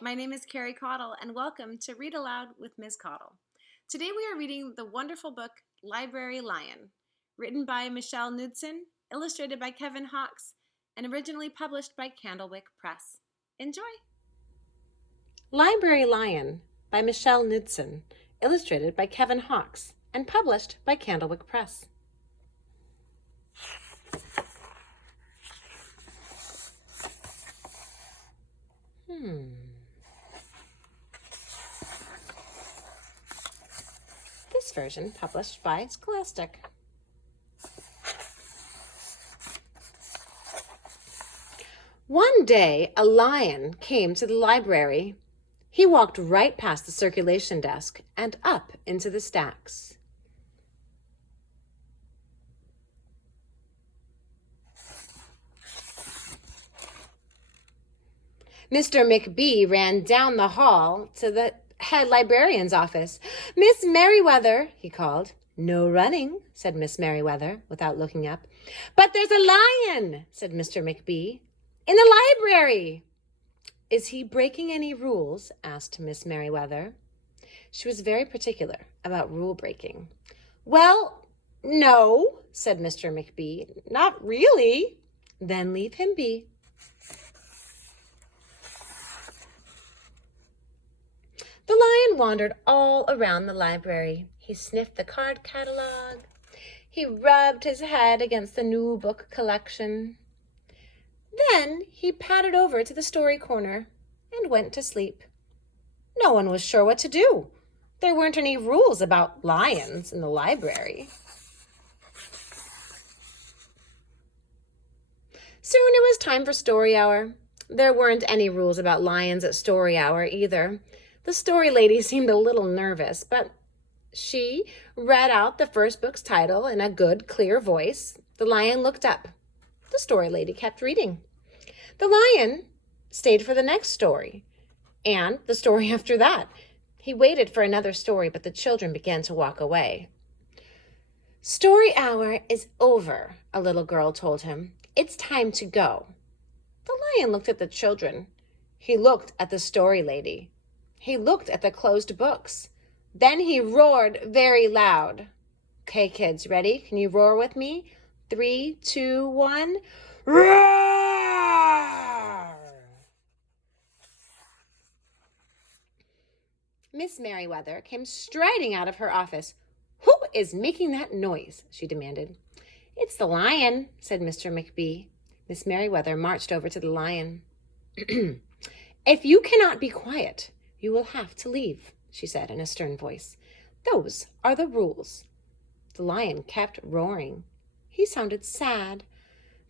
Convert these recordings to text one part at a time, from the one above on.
My name is Carrie Caudle, and welcome to Read Aloud with Ms. Caudle. Today we are reading the wonderful book Library Lion, written by Michelle Knudsen, illustrated by Kevin Hawkes, and originally published by Candlewick Press. Enjoy! Library Lion by Michelle Knudsen, illustrated by Kevin Hawkes, and published by Candlewick Press. This version published by Scholastic. One day, a lion came to the library. He walked right past the circulation desk and up into the stacks. Mr. McBee ran down the hall to the head librarian's office. "Miss Merriweather," he called. "No running," said Miss Merriweather, without looking up. "But there's a lion," said Mr. McBee, "in the library." "Is he breaking any rules?" asked Miss Merriweather. She was very particular about rule breaking. "Well, no," said Mr. McBee. "Not really." "Then leave him be." The lion wandered all around the library. He sniffed the card catalog. He rubbed his head against the new book collection. Then he padded over to the story corner and went to sleep. No one was sure what to do. There weren't any rules about lions in the library. Soon it was time for story hour. There weren't any rules about lions at story hour either. The story lady seemed a little nervous, but she read out the first book's title in a good, clear voice. The lion looked up. The story lady kept reading. The lion stayed for the next story, and the story after that. He waited for another story, but the children began to walk away. "Story hour is over," a little girl told him. "It's time to go." The lion looked at the children. He looked at the story lady. He looked at the closed books. Then he roared very loud. "Okay, kids, ready? Can you roar with me? 3, 2, 1. Roar!" Miss Merriweather came striding out of her office. "Who is making that noise?" she demanded. "It's the lion," said Mr. McBee. Miss Merriweather marched over to the lion. "If you cannot be quiet, you will have to leave," she said in a stern voice. "Those are the rules." The lion kept roaring. He sounded sad.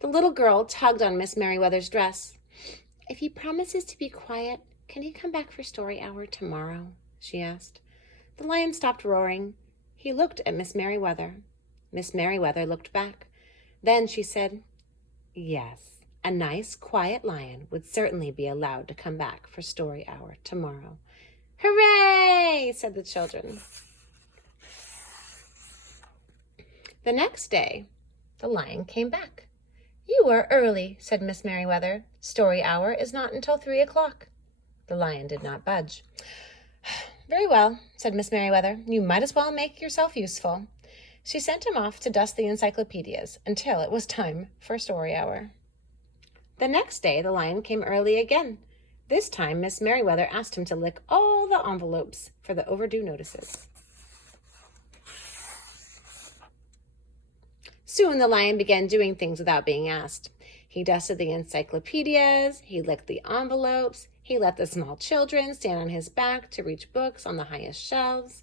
The little girl tugged on Miss Merriweather's dress. "If he promises to be quiet, can he come back for story hour tomorrow?" she asked. The lion stopped roaring. He looked at Miss Merriweather. Miss Merriweather looked back. Then she said, "Yes. A nice, quiet lion would certainly be allowed to come back for story hour tomorrow." "Hooray!" said the children. The next day, the lion came back. "You are early," said Miss Merriweather. "Story hour is not until 3 o'clock." The lion did not budge. "Very well," said Miss Merriweather. "You might as well make yourself useful." She sent him off to dust the encyclopedias until it was time for story hour. The next day, the lion came early again. This time, Miss Merriweather asked him to lick all the envelopes for the overdue notices. Soon the lion began doing things without being asked. He dusted the encyclopedias, he licked the envelopes, he let the small children stand on his back to reach books on the highest shelves.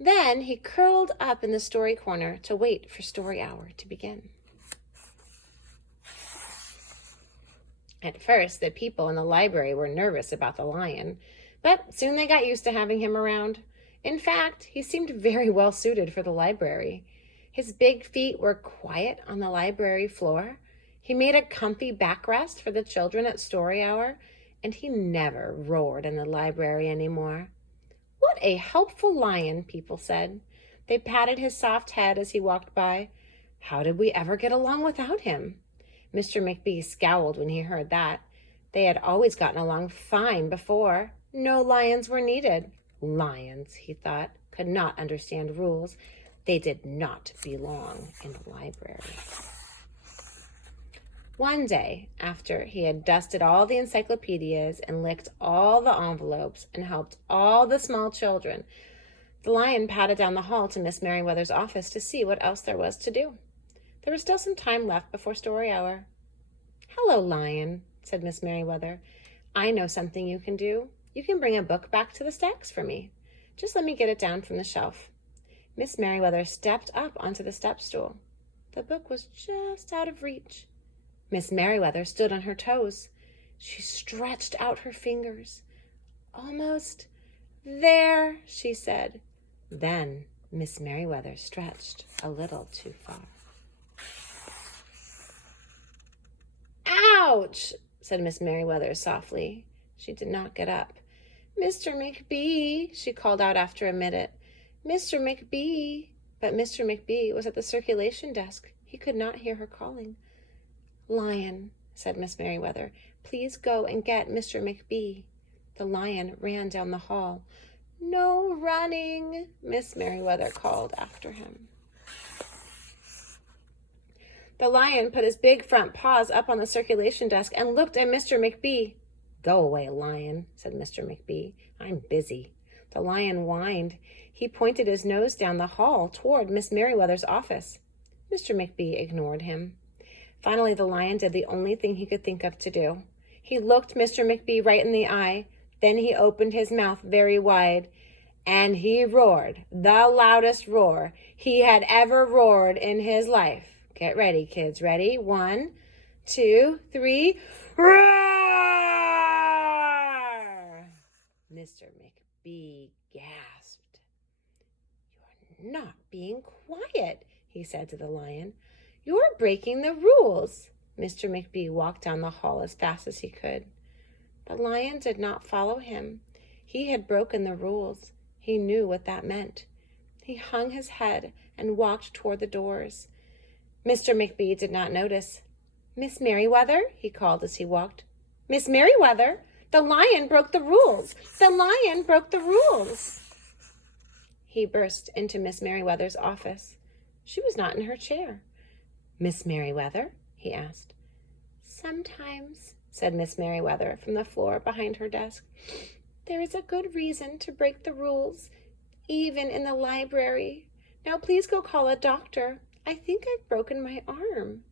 Then he curled up in the story corner to wait for story hour to begin. At first, the people in the library were nervous about the lion, but soon they got used to having him around. In fact, he seemed very well suited for the library. His big feet were quiet on the library floor. He made a comfy backrest for the children at story hour, and he never roared in the library anymore. "What a helpful lion," people said. They patted his soft head as he walked by. "How did we ever get along without him?" Mr. McBee scowled when he heard that. They had always gotten along fine before. No lions were needed. Lions, he thought, could not understand rules. They did not belong in the library. One day, after he had dusted all the encyclopedias and licked all the envelopes and helped all the small children, the lion padded down the hall to Miss Merriweather's office to see what else there was to do. There was still some time left before story hour. "Hello, Lion," said Miss Merriweather. "I know something you can do. You can bring a book back to the stacks for me. Just let me get it down from the shelf." Miss Merriweather stepped up onto the step stool. The book was just out of reach. Miss Merriweather stood on her toes. She stretched out her fingers. "Almost there," she said. Then Miss Merriweather stretched a little too far. "Ouch!" said Miss Merriweather softly. She did not get up. "Mr. McBee," she called out after a minute. "Mr. McBee." But Mr. McBee was at the circulation desk. He could not hear her calling. "Lion," said Miss Merriweather, "please go and get Mr. McBee." The lion ran down the hall. "No running," Miss Merriweather called after him. The lion put his big front paws up on the circulation desk and looked at Mr. McBee. "Go away, Lion," said Mr. McBee. "I'm busy." The lion whined. He pointed his nose down the hall toward Miss Merriweather's office. Mr. McBee ignored him. Finally, the lion did the only thing he could think of to do. He looked Mr. McBee right in the eye. Then he opened his mouth very wide, and he roared the loudest roar he had ever roared in his life. Get ready, kids. Ready? 1, 2, 3. Roar! Mr. McBee gasped. "You're not being quiet," he said to the lion. "You're breaking the rules." Mr. McBee walked down the hall as fast as he could. The lion did not follow him. He had broken the rules. He knew what that meant. He hung his head and walked toward the doors. Mr. McBee did not notice. "Miss Merriweather," he called as he walked. "Miss Merriweather, the lion broke the rules. The lion broke the rules." He burst into Miss Merriweather's office. She was not in her chair. "Miss Merriweather?" he asked. "Sometimes," said Miss Merriweather from the floor behind her desk, "there is a good reason to break the rules, even in the library. Now please go call a doctor. I think I've broken my arm."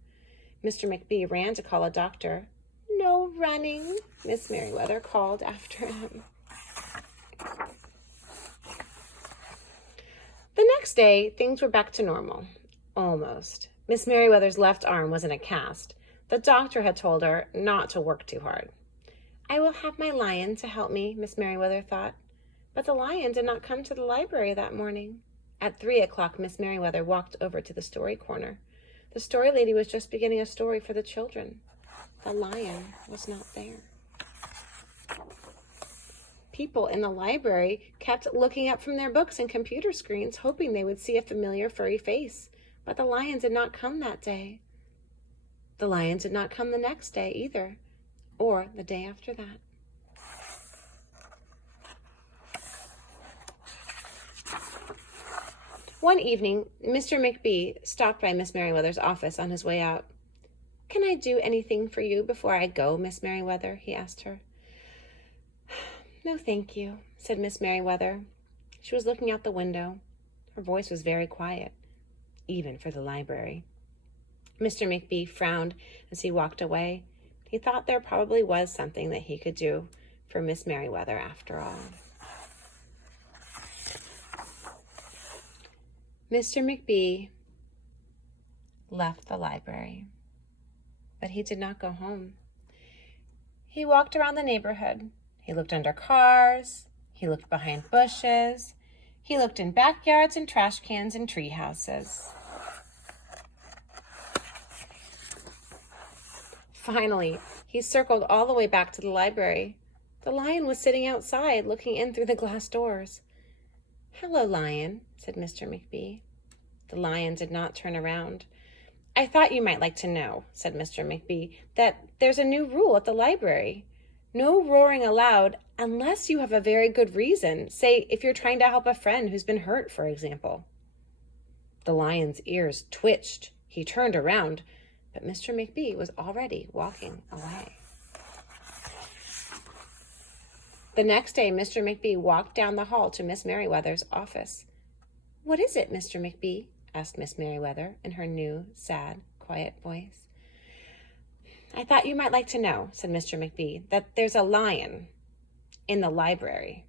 Mr. McBee ran to call a doctor. "No running," Miss Merriweather called after him. The next day, things were back to normal. Almost. Miss Merriweather's left arm was in a cast. The doctor had told her not to work too hard. "I will have my lion to help me," Miss Merriweather thought. But the lion did not come to the library that morning. At 3 o'clock, Miss Merriweather walked over to the story corner. The story lady was just beginning a story for the children. The lion was not there. People in the library kept looking up from their books and computer screens, hoping they would see a familiar furry face. But the lion did not come that day. The lion did not come the next day either, or the day after that. One evening, Mr. McBee stopped by Miss Merriweather's office on his way out. "Can I do anything for you before I go, Miss Merriweather?" he asked her. "No, thank you," said Miss Merriweather. She was looking out the window. Her voice was very quiet, even for the library. Mr. McBee frowned as he walked away. He thought there probably was something that he could do for Miss Merriweather after all. Mr. McBee left the library, but he did not go home. He walked around the neighborhood. He looked under cars. He looked behind bushes. He looked in backyards and trash cans and tree houses. Finally, he circled all the way back to the library. The lion was sitting outside, looking in through the glass doors. "Hello, Lion," said Mr. McBee. The lion did not turn around. "I thought you might like to know," said Mr. McBee, "that there's a new rule at the library. No roaring aloud unless you have a very good reason. Say, if you're trying to help a friend who's been hurt, for example. The lion's ears twitched. He turned around, but Mr. McBee was already walking away. The next day, Mr. McBee walked down the hall to Miss Merriweather's office. "What is it, Mr. McBee?" asked Miss Merriweather in her new, sad, quiet voice. "I thought you might like to know," said Mr. McBee, "that there's a lion in the library."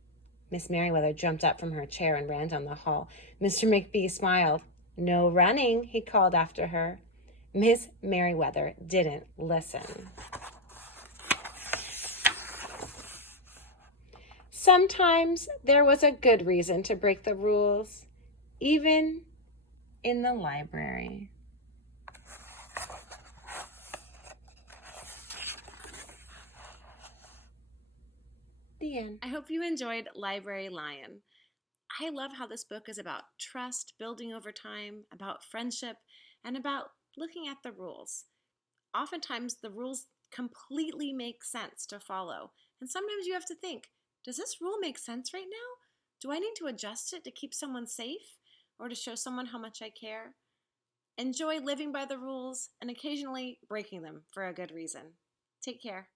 Miss Merriweather jumped up from her chair and ran down the hall. Mr. McBee smiled. "No running," he called after her. Miss Merriweather didn't listen. Sometimes there was a good reason to break the rules, even in the library. The end. I hope you enjoyed Library Lion. I love how this book is about trust, building over time, about friendship, and about looking at the rules. Oftentimes, the rules completely make sense to follow, and sometimes you have to think, does this rule make sense right now? Do I need to adjust it to keep someone safe or to show someone how much I care? Enjoy living by the rules and occasionally breaking them for a good reason. Take care.